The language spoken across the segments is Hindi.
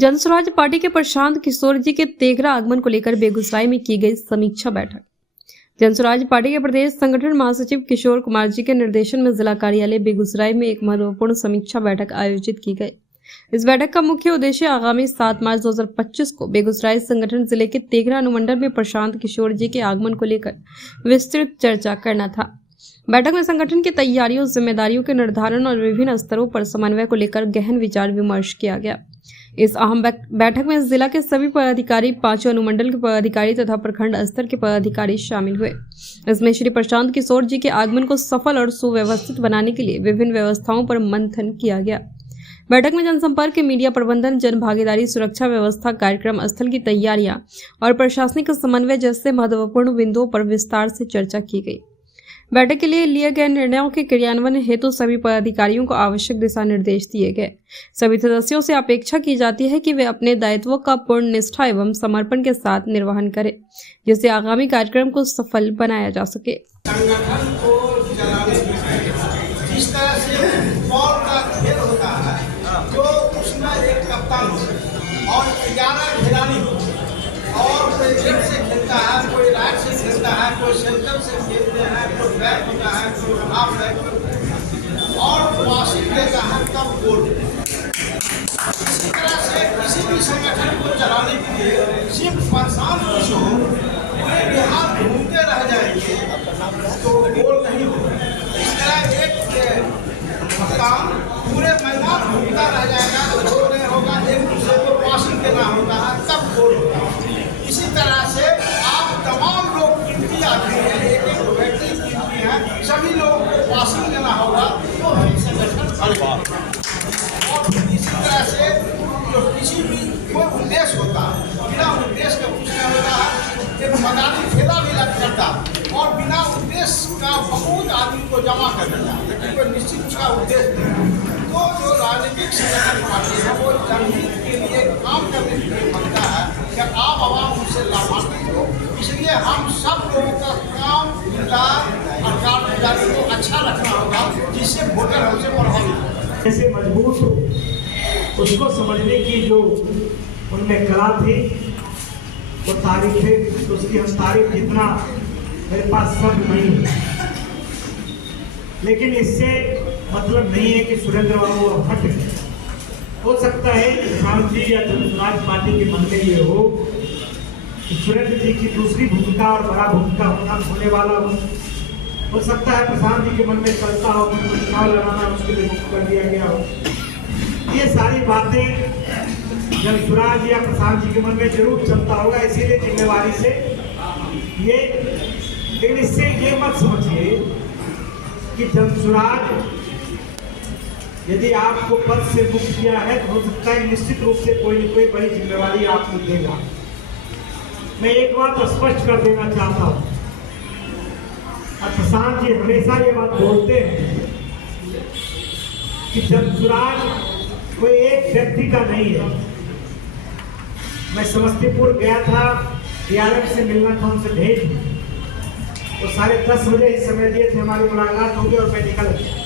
जनसुराज पार्टी के प्रशांत किशोर जी के तेघरा आगमन को लेकर बेगूसराय में की गई समीक्षा बैठक। जनसुराज पार्टी के प्रदेश संगठन महासचिव किशोर कुमार जी के निर्देशन में जिला कार्यालय बेगूसराय में एक महत्वपूर्ण समीक्षा बैठक आयोजित की गई। इस बैठक का मुख्य उद्देश्य आगामी 7 मार्च 2025 को बेगूसराय संगठन जिले के तेघरा अनुमंडल में प्रशांत किशोर जी के आगमन को लेकर विस्तृत चर्चा करना था। बैठक में संगठन की तैयारियों, जिम्मेदारियों के निर्धारण और विभिन्न स्तरों पर समन्वय को लेकर गहन विचार विमर्श किया गया। इस अहम बैठक में जिला के सभी पदाधिकारी, 5 अनुमंडल के पदाधिकारी तथा प्रखंड स्तर के पदाधिकारी शामिल हुए। इसमें श्री प्रशांत किशोर जी के आगमन को सफल और सुव्यवस्थित बनाने के लिए विभिन्न व्यवस्थाओं पर मंथन किया गया। बैठक में जनसंपर्क, मीडिया प्रबंधन, जन भागीदारी, सुरक्षा व्यवस्था, कार्यक्रम स्थल की तैयारियां और प्रशासनिक समन्वय जैसे महत्वपूर्ण बिंदुओं पर विस्तार से चर्चा की गई। बैठक के लिए गए निर्णयों के क्रियान्वयन हेतु सभी पदाधिकारियों को आवश्यक दिशा निर्देश दिए गए। सभी सदस्यों से अपेक्षा की जाती है कि वे अपने दायित्वों का पूर्ण निष्ठा एवं समर्पण के साथ निर्वहन करें, जिससे आगामी कार्यक्रम को सफल बनाया जा सके। संगठन को चलाने में जिस तरह से बॉल का खेल होता है, जो उसमें एक कप्तान और 11 खिलाड़ी हो और कोई लेफ्ट से खेलता है, कोई राइट से खेलता है, कोई सेंटर से खेलते हैं, कोई बैक होता है, कोई हाफ बैक और पासिंग देता है, तब गोल। इसी तरह से किसी भी संगठन को चलाने के लिए सिर्फ प्रशांत किशोर पूरे बिहार घूमते रह जाएंगे तो गोल नहीं होगा। इस तरह एक कप्तान पूरे मैदान घूमता रह जाएगा तो गोल नहीं होगा। एक दूसरे को पासिंग देना होता है, तब गोल होता है। इसी तरह से आप तमाम लोग गिनती आते हैं, एक व्यक्ति गिनती है, सभी लोगों को पासिंग देना होगा तो संगठन चलेगा। और इसी तरह से जो किसी भी कोई उद्देश्य होता है, बिना उद्देश्य का कुछ नहीं होता है। एक मैदानी खेला भी करता और बिना उद्देश्य का बहुत आदमी को जमा कर देता है, लेकिन कोई निश्चित उसका उद्देश्य नहीं। तो जो राजनीतिक संगठन पार्टी है वो जनहित के लिए काम करने के लिए बनता है कि आप आवाम उनसे लाभान्वित हो। इसलिए हम सब लोगों का काम, किरदार और कारगुजारी को अच्छा रखना होगा, जिससे वोटर हमसे प्रभावित हो, कैसे मजबूत हो, उसको समझने की जो उनमें कला थी वो तारीफ है। तो उसकी हम तारीफ जितना मेरे पास शब्द नहीं है, लेकिन इससे मतलब नहीं है कि सुरेंद्र बाबू अब हट गए। हो सकता है प्रशांत जी या जनसुराज पार्टी के मन में ये हो कि सुरेंद्र जी की दूसरी भूमिका और बड़ा भूमिका होने वाला हो सकता है प्रशांत जी के मन में चलता हो कि चुनाव लड़ाना उसके लिए मुक्त कर दिया गया हो। ये सारी बातें जनसुराज या प्रशांत जी के मन में जरूर चलता होगा, इसीलिए जिम्मेवारी से ये, लेकिन इससे ये मत समझिए कि जनसुराज यदि आपको पद से मुक्त किया है तो हो सकता है निश्चित रूप से कोई न कोई बड़ी जिम्मेवारी आपको देगा। मैं एक बात स्पष्ट कर देना चाहता हूँ, और प्रशांत जी हमेशा ये बात बोलते हैं कि जनसुराज कोई एक व्यक्ति का नहीं है। मैं समस्तीपुर गया था, DRM से मिलना था, उनसे भेंट, वो 10:30 बजे ही समय दिए थे, हमारी मुलाकात होगी और मैं निकल गया।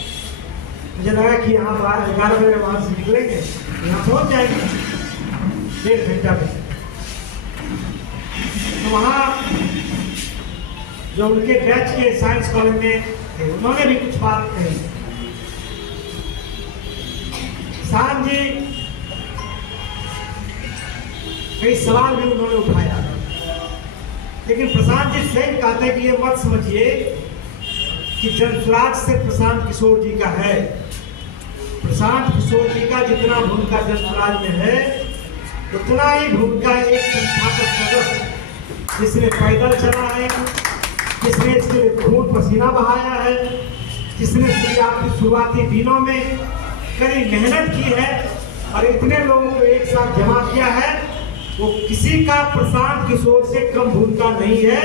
मुझे लगा कि यहाँ 11 बजे वहाँ से निकलेंगे, यहाँ पहुँच जाएंगे 1.5 घंटा में। तो वहाँ जो उनके बैच के साइंस कॉलेज में थे, उन्होंने भी कुछ बात कही। प्रशांत जी कई सवाल भी उन्होंने उठाया, लेकिन प्रशांत जी स्वयं कहते हैं कि ये मत समझिए कि जनसुराज से प्रशांत किशोर जी का है। प्रशांत किशोर जी का जितना भूमिका जनसुराज में है, उतना ही भूमिका एक संस्थापक सदस्य जिसने पैदल चला है, जिसने इसके लिए खून पसीना बहाया है, जिसने शुरुआती दिनों में कड़ी मेहनत की है और इतने लोगों को एक साथ जमा किया है, वो किसी का प्रशांत किशोर से कम भूमिका नहीं है।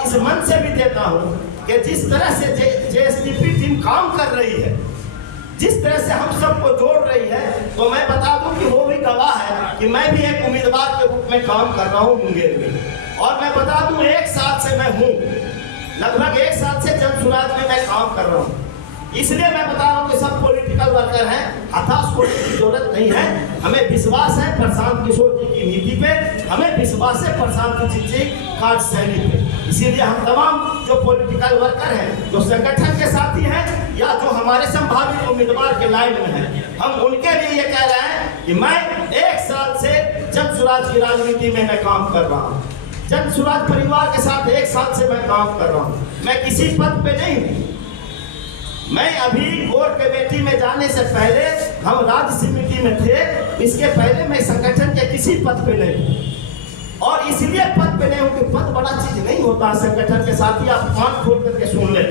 इस मन से भी देता हूँ कि जिस तरह से JSDP टीम काम कर रही है, जिस तरह से हम सबको जोड़ रही है, तो मैं बता दूं कि वो भी गवाह है कि मैं भी एक उम्मीदवार के रूप में काम कर रहा हूँ मुंगेर में। और मैं बता दूं 1 साल से मैं हूँ, लगभग 1 साल से जनसुराज में मैं काम कर रहा हूँ। इसलिए मैं बता रहा हूँ कि सब पॉलिटिकल वर्कर हैं, हताश होने की जरूरत नहीं है। हमें विश्वास है प्रशांत किशोर जी की नीति पे, हमें विश्वास है प्रशांत जी कार्यशैली पे। इसीलिए हम तमाम जो पॉलिटिकल वर्कर हैं, जो संगठन के साथी हैं या जो हमारे संभावित उम्मीदवार के लाइन में हैं, हम उनके लिए ये कह रहे हैं कि मैं 1 साल से जन सुराज की राजनीति में मैं काम कर रहा हूँ। जन सुराज परिवार के साथ 1 साल से मैं काम कर रहा हूँ। मैं किसी पद पे नहीं हूँ। मैं अभी कोर कमेटी में जाने से पहले हम राज्य समिति में थे, इसके पहले मैं संगठन के किसी पद पे नहीं हूँ। और इसलिए पद पे नहीं हूँ कि पद बड़ा चीज नहीं होता। संगठन के साथ ही आप कान खोल करके सुन ले।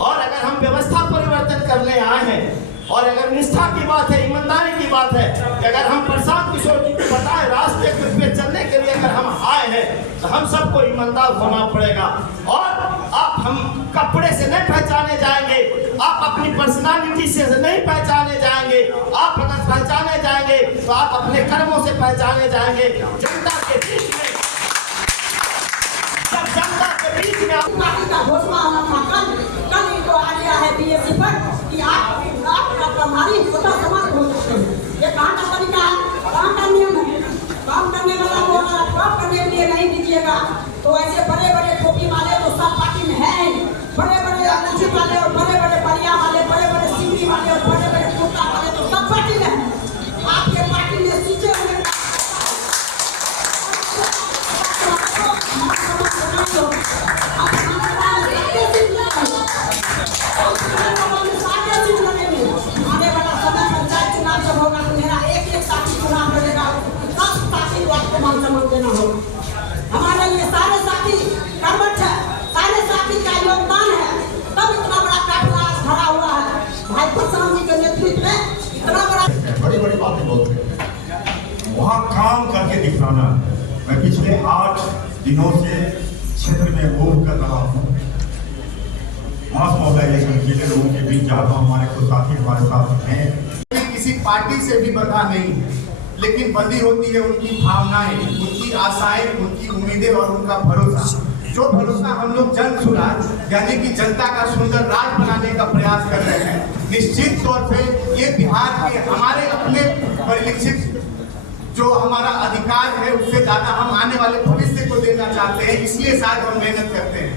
और अगर हम व्यवस्था परिवर्तन करने आए हैं और अगर निष्ठा की बात है, ईमानदारी की बात है, कि अगर हम प्रशांत किशोर जी को बताएं रास्ते पे चलने के लिए अगर हम आए हैं तो हम सबको ईमानदार होना पड़ेगा। और आप हम कपड़े से नहीं पहचाने जाएंगे, आप अपनी पर्सनालिटी से नहीं पहचाने जाएंगे। आप अगर पहचाने जाएंगे तो आप अपने कर्मों से पहचाने जाएंगे। जनता के बीच में, जब जनता के बीच में पार्टी का घोषणा होना था कल इनको आ गया है बीएससी पर कि आप प्रभारी स्वतः समाप्त हो सकते हैं। ये कहाँ का तरीका है, कहाँ का नियम है? काम करने वाला को अगर काम करने के लिए नहीं दीजिएगा तो ऐसे बड़े बड़े टोपी वाले तो सब पार्टी में है, बड़े बड़े अनची वाले और बड़े बड़े बलिया वाले, बड़े बड़े सिंगी वाले और बड़े बड़े कुर्ता वाले तो सब पार्टी में है। आपके पार्टी में सीटे हुए हमारे लिए सारे साथी कर्मठ है, सारे साथी का योगदान है, तब इतना बड़ा काफिला भरा हुआ है। भाई प्रशांत जी के नेतृत्व में इतना बड़ा बड़ी बड़ी बातें बोलते हैं, वहाँ काम करके दिखाना। मैं पिछले 8 दिनों से क्षेत्र में मूव कर रहा हूँ, मास मोबिलाइजेशन के लिए लोगों के बीच जाता हूँ। हमारे कुछ साथी हमारे साथ हैं, किसी पार्टी से भी बंधा नहीं है, लेकिन बंधी होती है उनकी भावनाएं, उनकी आशाएं, उनकी उम्मीदें और उनका भरोसा। जो भरोसा हम लोग जन सुराज यानी कि जनता का सुंदर राज बनाने का प्रयास कर रहे हैं, निश्चित तौर पे ये बिहार के हमारे अपने परिलक्षित जो हमारा अधिकार है उससे ज्यादा हम आने वाले भविष्य को देना चाहते हैं। इसलिए शायद हम मेहनत करते हैं।